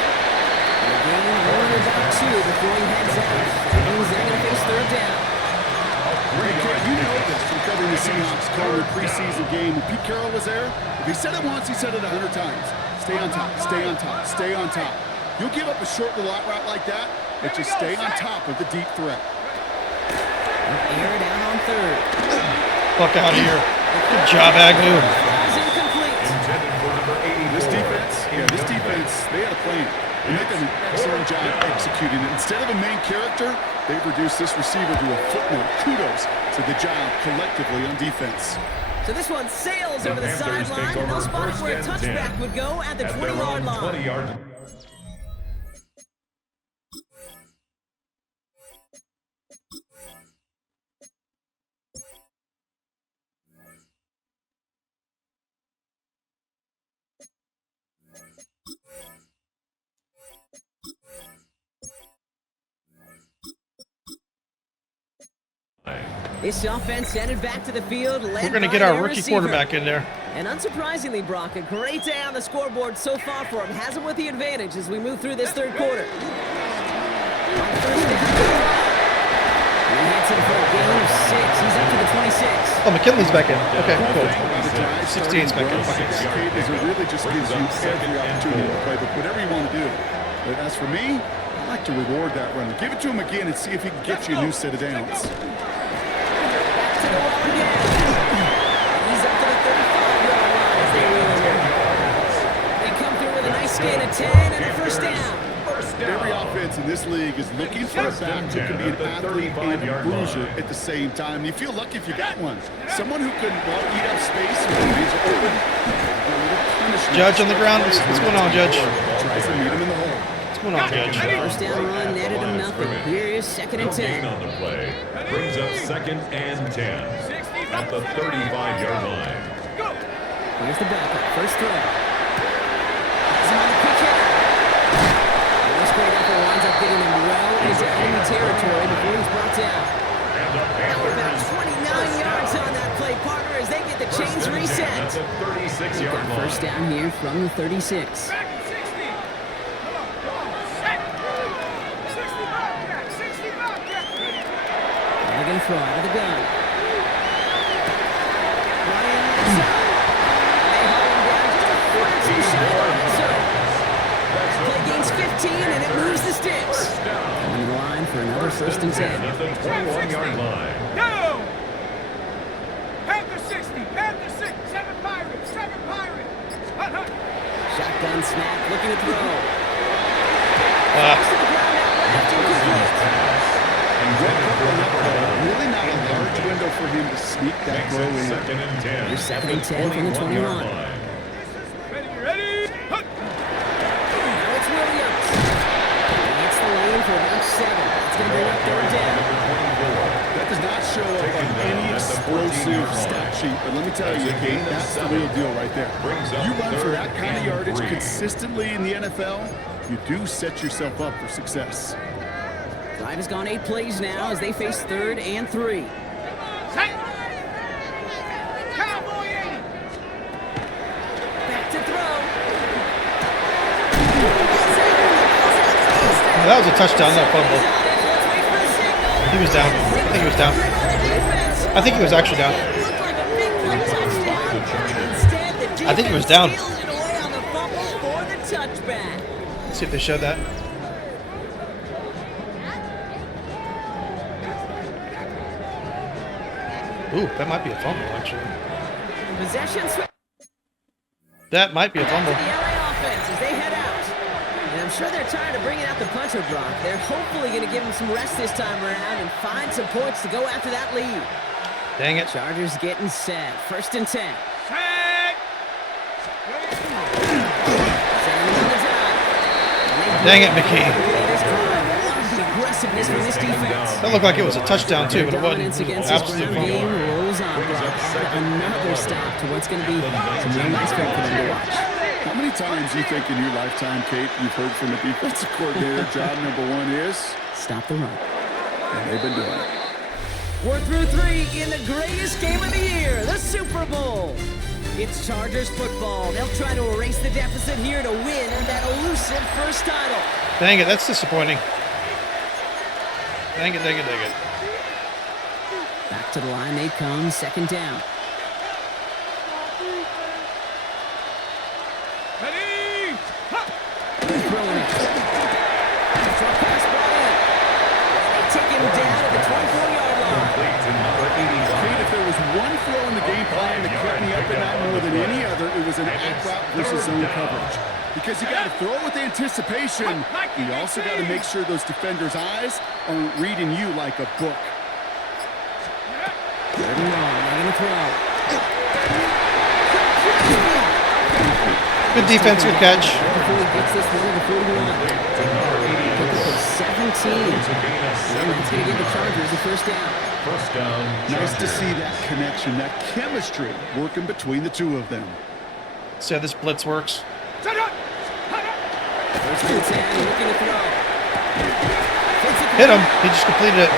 And the game only about 2 before he heads out. That means they're going to face 3rd down. You know this from covering the Seahawks Carter preseason game. When Pete Carroll was there, if he said it once, he said it 100 times. Stay on top, stay on top, stay on top. You'll give up a short little out route like that, but just stay on top of the deep threat. Air down on 3rd. Fuck out of here. Good job, Agnew. Ball's incomplete. Intended for number 80. This defense, they had a plan. They make an excellent job executing it. Instead of a main character, they've reduced this receiver to a footnote. Kudos to the job collectively on defense. So this one sails over the Panthers sideline, take and they'll over spot it 1st where a and touchback 10. would go at the At their 20-yard own line. 20-yard. This offense headed back to the field. We're going to get our rookie quarterback in there. And unsurprisingly, Brock, a great day on the scoreboard so far for him. Has him with the advantage as we move through this 3rd quarter. On 1st down, he hits him for a gain of 6. He's up to the 26. Oh, McKinley's back in. Okay, cool. The drive 16's back in. starting Okay. Kate, is it really just gives you every opportunity to play, but whatever you want to do. But as for me, I like to reward that run. Give it to him again and see if he can get you a new set of downs. To the wall again. He's up to the 35-yard line as they wheel him in. They come through with a nice gain of 10 and a 1st down. Every offense in this league is looking for a back who can be an athlete and a bruiser at the same time. You feel lucky if you got one. Someone who can eat up space when he's open. Judge on the ground. What's going on, Judge? Tries to meet him in the hole. What's going on, Judge? 1st down run netted him nothing. Here is 2nd and No gain 10. on the play. Brings up 2nd and 10 at the 35-yard line. Here's the backup. First throw. Has him on the quick hitter. And this great effort winds up getting him well into enemy territory before he's brought down. Now we're about 29 yards on that play, partner, as they get the chains reset. At the 36-yard line. First down here from the 36. They're going to throw out of the gun. Ryan inside. They haul him down just a foot or two shy of the red zone. That play gains 15, and it moves the sticks. Coming to the line for another 1st and 10. At the 21-yard line. Go! Panther 60, Panther 6, 7 Pirates, 7 Pirates. Hut, hut. Shotgun snap, looking to throw. Pass to the ground out left, incomplete. Really not a large window for him to sneak that throw in. Second and 10. Here's second and 10 from the 21. Ready? Now it's Williams. He hits the lane for about 7. It's going to bring up third down. That does not show up on any explosive stat sheet, but let me tell you, Kate, that's the real deal right there. You run for that kind of yardage consistently in the NFL, you do set yourself up for success. Drive has gone 8 plays now as they face 3rd and 3. Back to throw. That was a touchdown, not a fumble. He was down. I think he was down. I think he was actually down. I think he was down. Let's see if they showed that. Ooh, that might be a fumble, actually. That might be a fumble. The LA offense as they head out. And I'm sure they're tired of bringing out the punter, Brock. They're hopefully going to give him some rest this time around and find some points to go after that lead. Dang it. Chargers getting set. 1st and 10. Dang it, McKee. Aggressiveness from this defense. That looked like it was a touchdown, too, but it Dominance wasn't. against this Absolute game fumble. rolls on, Brock. Add another stop to what's going to be some real nice film for them to watch. How many times do you think in your lifetime, Kate, you've heard from a defensive coordinator, job number 1 is? Stop the run. And they've been doing it. We're through 3 in the greatest game of the year, the Super Bowl. It's Chargers football. They'll try to erase the deficit here to win that elusive first title. Dang it, that's disappointing. Dang it, dang it, dang it. Back to the line they come, 2nd down. Ready? Throwing it. Short pass ball in. They take him down at the 24-yard line. Kate, if there was one throw in the game plan that kept me up at night more than any other, it was an out-route versus zone coverage. Because you got to throw with anticipation. You also got to make sure those defenders' eyes aren't reading you like a book. They're going to throw. Good defense, good catch. Before he gets this one to the 41. Pick up of 17. And that's going to give the Chargers the first down. First down. Nice to see that connection, that chemistry working between the two of them. See how this blitz works. First and 10, looking to throw. Hit him. He just completed it.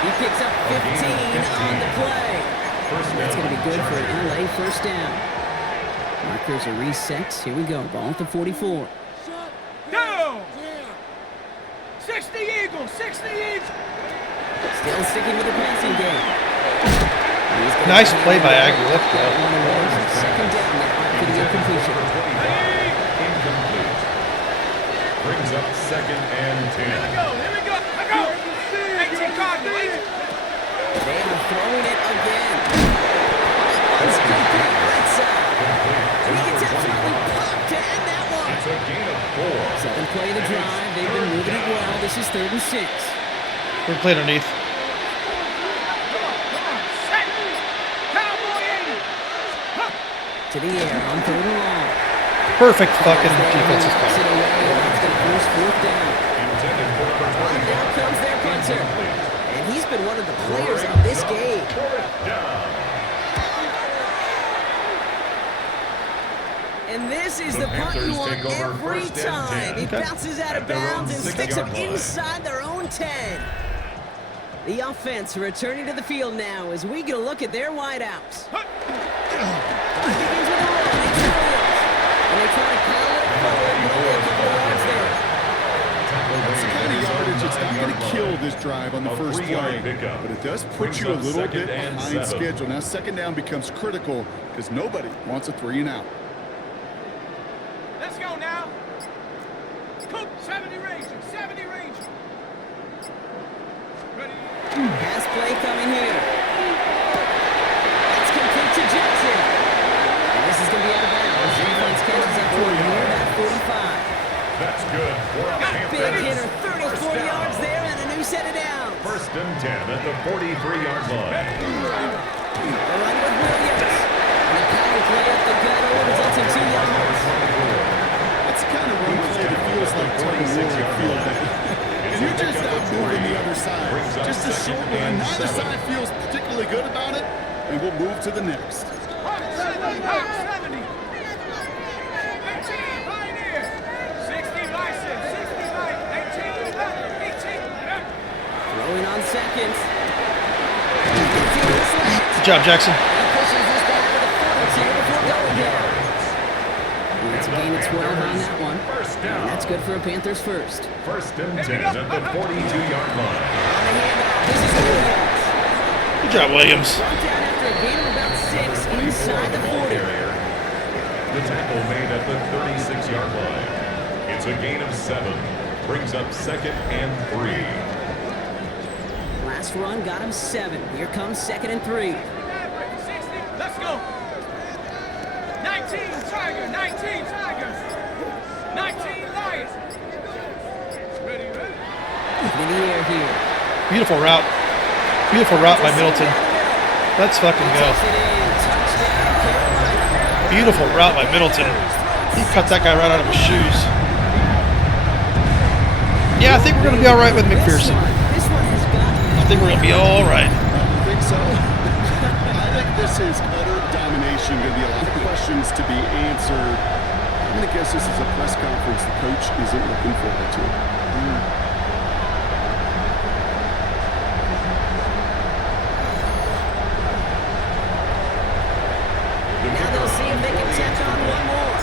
He picks up 15 on the play. That's going to be good for an LA first down. Markers are reset. Here we go. Ball at the 44. Down! 60 Eagles! 60 Eagles! Still sticking with the passing game. Nice play by Agnew. Let's go. 2nd down now after the incompletion. Incomplete. Brings up 2nd and 10. Here we go! Let go! 18 Cardinals! They are throwing it again. Let's keep it right side. He gets absolutely popped to end that one. It's a gain of 4. 7th play of the drive. They've been moving it well. This is 3rd and 6. We're playing underneath. To the air on 3rd and long. Perfect fucking defensive It's call. going to force 4th down. Intended for number 20. Down comes their punter. And he's been one of the players of this game. And this is the punt you want Panthers take over every 1st and time. 10. He bounces out of At their own bounds and sticks him 6-yard line. inside their own 10. The offense returning to the field now as we get a look at their wideouts. Begins with a run. It's Williams. And they try to power it forward, but only a couple of yards there. That's the kind of yardage that's not going to kill this drive on the first play, but it does put you a little bit behind schedule. Now 2nd down becomes critical because nobody wants a 3 and out. Let's go now! Coop, 70 Ranger! 70 Ranger! Ready? Pass play coming here. It's complete to Jackson. And this is going to be out of bounds. Defense catches up to him near that 45. That's good for a Big Panthers. hitter 10 at the 43-yard line. The run with Williams. And the power play up the gut results in 2 yards. That's the kind of run play that feels like Tony Warwick field day. And you're just out moving the other side. Just a short one. Neither side feels particularly good about it, and we'll move to the next. 70. 18 Pioneer. 60 Bison. 60 Bison. 18. Throwing on seconds. Good job, Jackson. It's a gain of 12 on that one. And that's good for a Panthers first. First and 10 at the 42-yard line. This is Williams. Good job, Williams. Brought down after a gain of about 6 inside the 40. The tackle made at the 36-yard line. It's a gain of 7. Brings up second and 3. Last run got him 7. Here comes second and 3. 60. Let's go. 19 Tiger. 19 Tigers. 19 Lions. Ready. In the air here. Beautiful route. Beautiful route by Middleton. Let's fucking go. Takes it in. Touchdown, Carolina. Beautiful route by Middleton. He cut that guy right out of his shoes. Yeah, I think we're going to be all right with McPherson. This one has got I think we're going to be all right. I think so. I think this is utter domination. Going to be a lot of questions to be answered. I'm going to guess this is a press conference the coach isn't looking forward to. Now they'll see if they can tack on one more.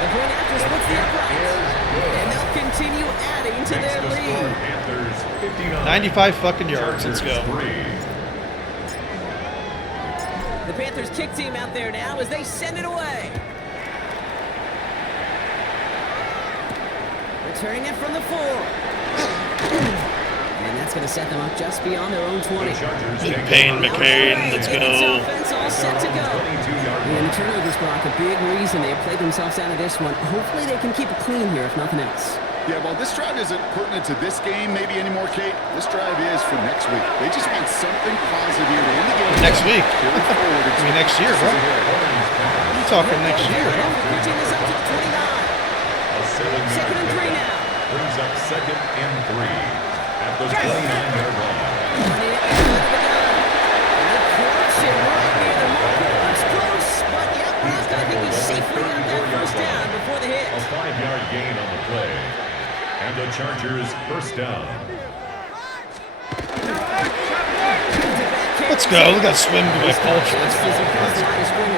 The point after splits the uprights. And they'll continue adding to their lead. Panthers 59. 95 fucking yards. Let's go. 3. The Panthers kick team out there now as they send it away. Returning it from the 4. And that's going to set them up just beyond their own 20. McCain, let's It's go. offense all set to go. And the turnovers block a big reason they played themselves out of this one. Hopefully they can keep it clean here, if nothing else. Yeah, well, this drive isn't pertinent to this game maybe anymore, Kate. This drive is for next week. They just want something positive here to end the game. Next week. Carry forward. I mean, next year, bro. You talking next year? Pitching this up to the 29. Second and 3 now. Brings up second and 3 at the 29-yard line. A 5-yard gain on the play. And the Chargers first down. Let's go. Look at that swim to my culture.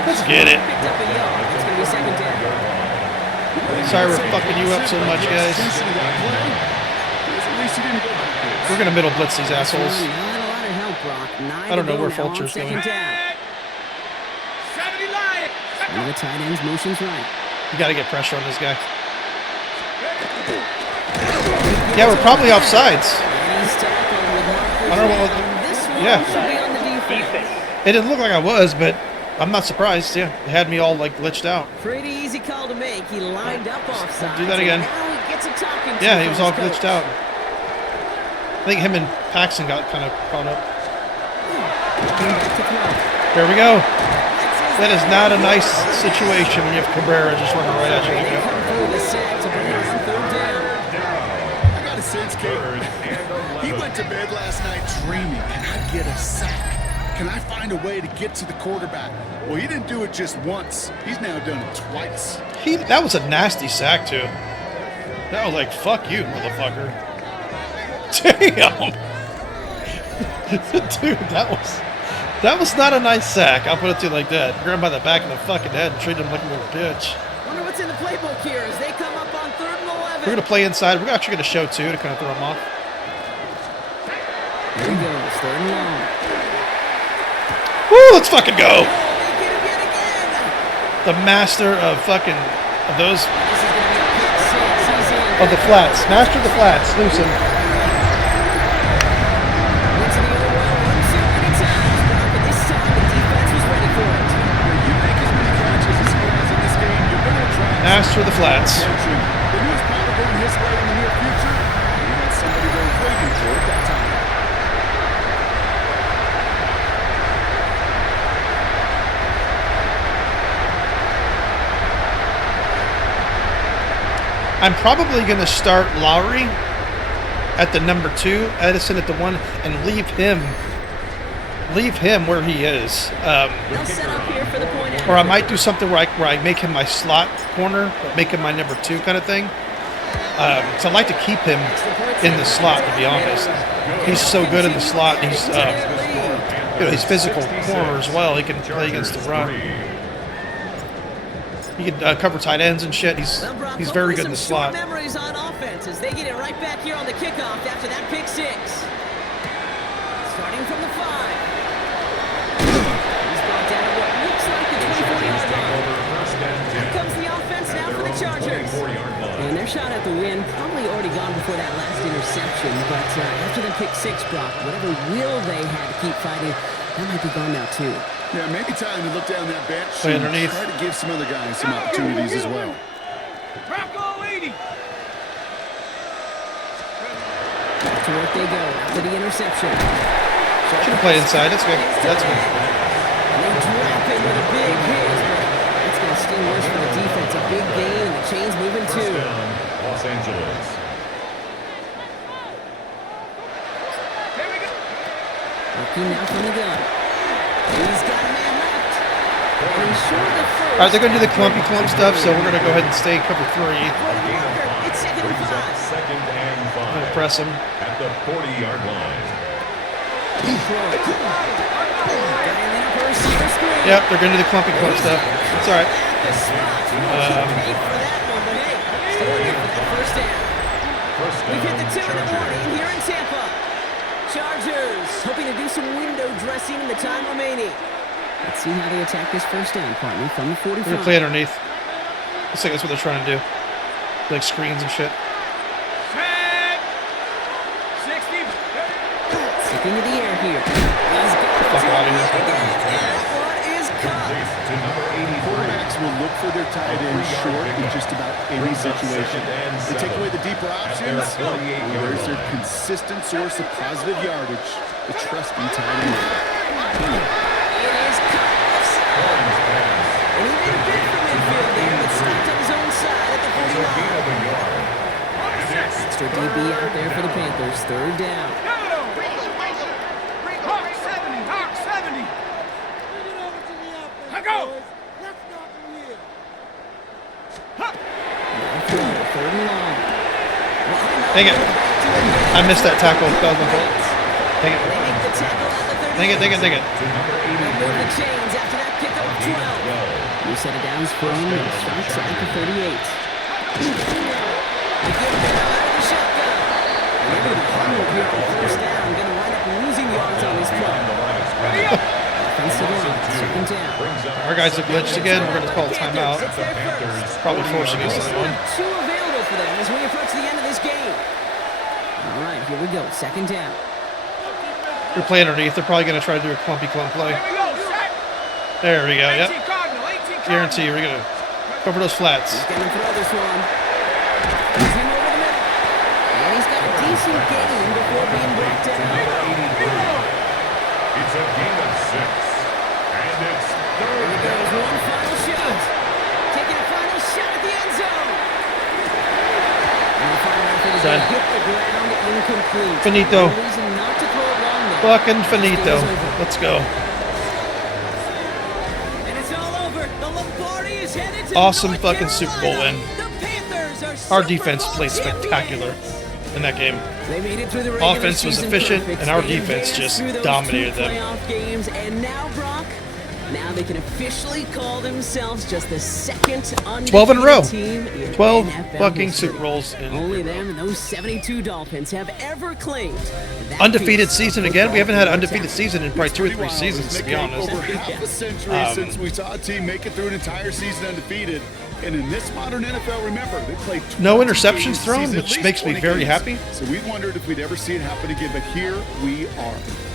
Let's get it. Sorry we're fucking you up so much, guys. We're going to middle blitz these assholes. I don't know where Fulcher's going. And the tight end's motion's right. You got to get pressure on this guy. Yeah, we're probably offsides. I don't know what. Yeah. It didn't look like I was, but I'm not surprised. Yeah, it had me all like glitched out. Pretty easy call to make. He lined up offside. Do that again. Now he gets a talking to Yeah, he from was all his coach. glitched out. I think him and Paxton got kind of caught up. There we go. That is not a nice situation when you have Cabrera just running right at you. They come through the sack to bring it on third down. I got a sense, Kate. He went to bed last night dreaming, can I get a sack? Can I find a way to get to the quarterback? Well, he didn't do it just once. He's now done it twice. That was a nasty sack, too. That was like, fuck you, motherfucker. Damn. Dude, that was not a nice sack. I'll put it to you like that. Grab him by the back of the fucking head and treat him like a little bitch. Wonder what's in the playbook here as they come up on 3rd and 11. We're going to play inside. We're actually going to show, too, to kind of throw him off. Here he goes, 3rd and long. Woo, let's fucking go. Oh, they get him yet again. The master of fucking, of those, This is going to be a pick six. He's in. of the flats. Master of the flats. Loosen. Went to the old well one too many times, but this time the defense was ready for it. You make as many catches as he has in this game, you're going to try. Master of the flats. The news probably going his way in the near future. I'm probably going to start Lowry at the number 2, Edison at the 1, and leave him where he is. They'll set up here for the point Or I might do something where I make him my slot corner, but make him my number 2 kind of thing. So I'd like to keep him in the slot, to be honest. He's so good in the slot. He's he's physical corner as well. He can play against the run. He can cover tight ends and shit. He's very good in the slot. Memories on offense as they get it right back here on the kickoff after that pick 6. Starting from the 5. He's brought down at what looks like the 24-yard line. Here comes the offense now for the Chargers. And their shot at the win probably already gone before that last interception, but after the pick 6, Brock, whatever will they had to keep fighting, that might be gone now too. Yeah, maybe time to look down that bench Play and underneath. try to give some other guys some opportunities as well. Bronco 80. Back to work they go after the interception. Should have played inside. That's good. That's good. And they drop him with a big hit, but that's going to sting worse for the defense. A big gain, and the chain's moving too. Los Angeles. Here we go. Looking now from the gun. He's got a man left. And he's short of the first. All right, they're going to do the clumpy clump stuff, so we're going to go ahead and stay cover 3. It's second and Brings up 5. second and I'm going to 5 press him. at the 40-yard line. Yep, they're going to do the clumpy clump stuff. It's all right. We've hit the 2 in the morning here in Tampa. Chargers hoping to do some window dressing in the time remaining. Let's see how they attack this first down, partner, from the 45. We're going to play underneath. Looks like that's what they're trying to do. Like screens and shit. Set. 60. Sticking to the air here. He's got it. Fuck out of here. That one is caught. To number 84. Quarterbacks will look for their tight end short in just about any situation. They take away the deeper options. There's their consistent source of positive yardage, the trusty tight end. It is caught offside. And he made a bid for midfield there, but stopped on his own side at the 49. Extra DB out there for the Panthers. Third down. Hawk 70. Hawk 70. I go. Third and long. Dang it. I missed that tackle. That was my fault. Dang it. They make the tackle at the 30. Dang it, dang it, dang it. They'll move the chains after that pickup of 12. New set of downs from Sharks at the 38. They give it out of the shotgun. And they're going to be humbled here on first down. Going to wind up losing yards on this play. Offensive line, second down. Our guys have glitched again. We're going to call a timeout. Probably forcing us into one. Two available for them as we approach the end of this game. All right, here we go. Second down. We're playing underneath. They're probably going to try to do a clumpy clump play. Here we go. Set. There we go. 18 Yep. Cardinal. 18 Cardinal. Guarantee we're going to cover those flats. He's going to throw this one. He's in over the middle. And he's got a decent gain before being brought down. It's a game of 6. And it's third There down. goes one final shot. Taking a final shot at the end zone. And the final effort is going to hit the ground incomplete. Finito. No reason not to throw it long there. Fucking finito. Let's go. And it's all over. The Lombardi is headed to Awesome North fucking Super Bowl Carolina. win. The Panthers are Our Super defense Bowl played spectacular champions. in that game. They made it through the regular Offense was season efficient, perfect. and our They defense advanced just through those dominated two them. playoff games, and now, Brock, now they can officially call themselves just the second undefeated 12 in a row. team in 12 NFL fucking history. Super Bowls in Only a row. them and those 72 Dolphins have ever claimed that Undefeated piece season of again. We haven't had an football undefeated season in probably 2 or 3 seasons, to be honest. Over half a century since we saw a team make it through an entire season undefeated. And in this modern NFL, remember, they played 20 No interceptions games a thrown, season, at which least makes me 20 very games. happy. So we wondered if we'd ever see it happen again, but here we are.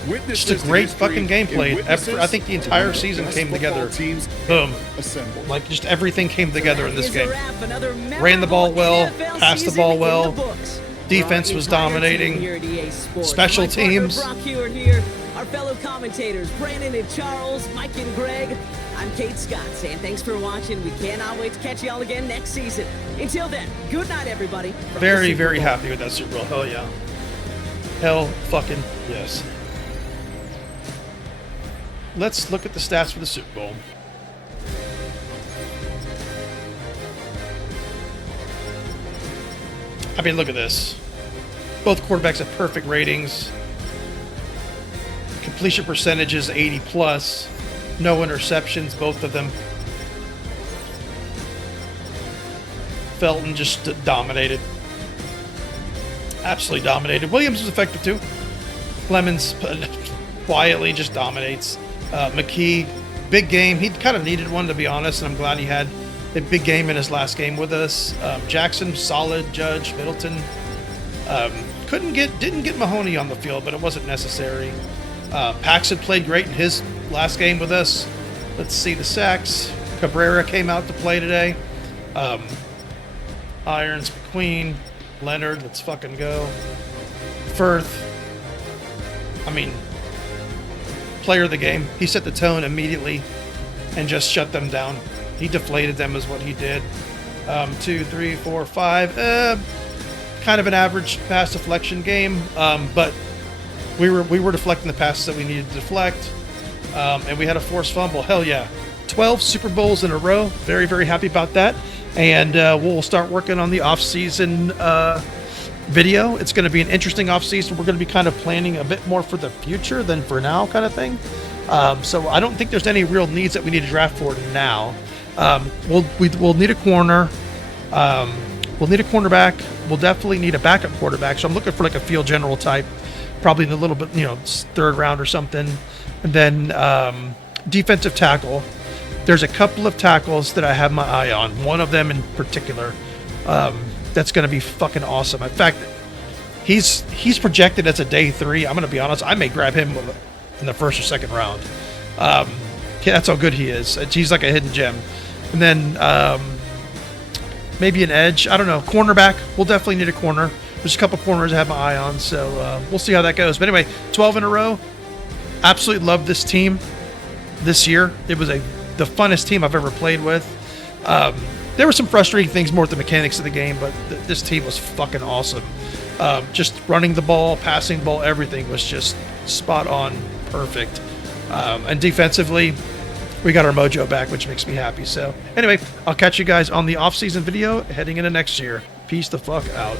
Witness Just a this to great history fucking game and played. witnesses I think the entire to season best came football together. Teams Boom. assembled. Like, just everything came together in this Is a game. wrap. Another Ran the ball well, NFL passed the season ball in well. the books. Defense Our was entire team dominating. here at EA Sports. Special My partner teams. Brock Hewitt here. our fellow commentators, Brandon and Charles, Mike and Greg. I'm Kate Scott saying thanks for watching. We cannot wait to catch y'all again next season. Until then, good night, everybody. Very, very happy with that Super Bowl. Hell yeah. Hell fucking yes. Let's look at the stats for the Super Bowl. I mean, look at this. Both quarterbacks have perfect ratings. Completion percentages 80 plus. No interceptions, both of them. Felton just dominated. Absolutely dominated. Williams was effective too. Clemens quietly just dominates. McKee, big game. He kind of needed one, to be honest, and I'm glad he had a big game in his last game with us. Jackson, solid. Judge, Middleton. Didn't get Mahoney on the field, but it wasn't necessary. Paxton played great in his last game with us. Let's see the sacks. Cabrera came out to play today. Irons, McQueen, Leonard, let's fucking go. Firth, I mean, player of the game. He set the tone immediately and just shut them down. He deflated them is what he did. 2, 3, 4, 5. Kind of an average pass deflection game, but we were deflecting the passes that we needed to deflect, and we had a forced fumble. Hell yeah. 12 Super Bowls in a row. Very, very happy about that. And we'll start working on the off-season video. It's going to be an interesting off-season. We're going to be kind of planning a bit more for the future than for now kind of thing. So I don't think there's any real needs that we need to draft for now. We'll need a corner. We'll need a cornerback. We'll definitely need a backup quarterback. So I'm looking for like a field general type, probably in a little bit, third round or something. And then defensive tackle. There's a couple of tackles that I have my eye on. One of them in particular, that's going to be fucking awesome. In fact, he's projected as a day 3. I'm going to be honest. I may grab him in the first or second round. That's how good he is. He's like a hidden gem. And then maybe an edge. I don't know. Cornerback. We'll definitely need a corner. There's a couple corners I have my eye on, so we'll see how that goes. But anyway, 12 in a row. Absolutely love this team this year. It was the funnest team I've ever played with. There were some frustrating things more with the mechanics of the game, but this team was fucking awesome. Just running the ball, passing the ball, everything was just spot on, perfect. And defensively, we got our mojo back, which makes me happy. So anyway, I'll catch you guys on the off-season video heading into next year. Peace the fuck out.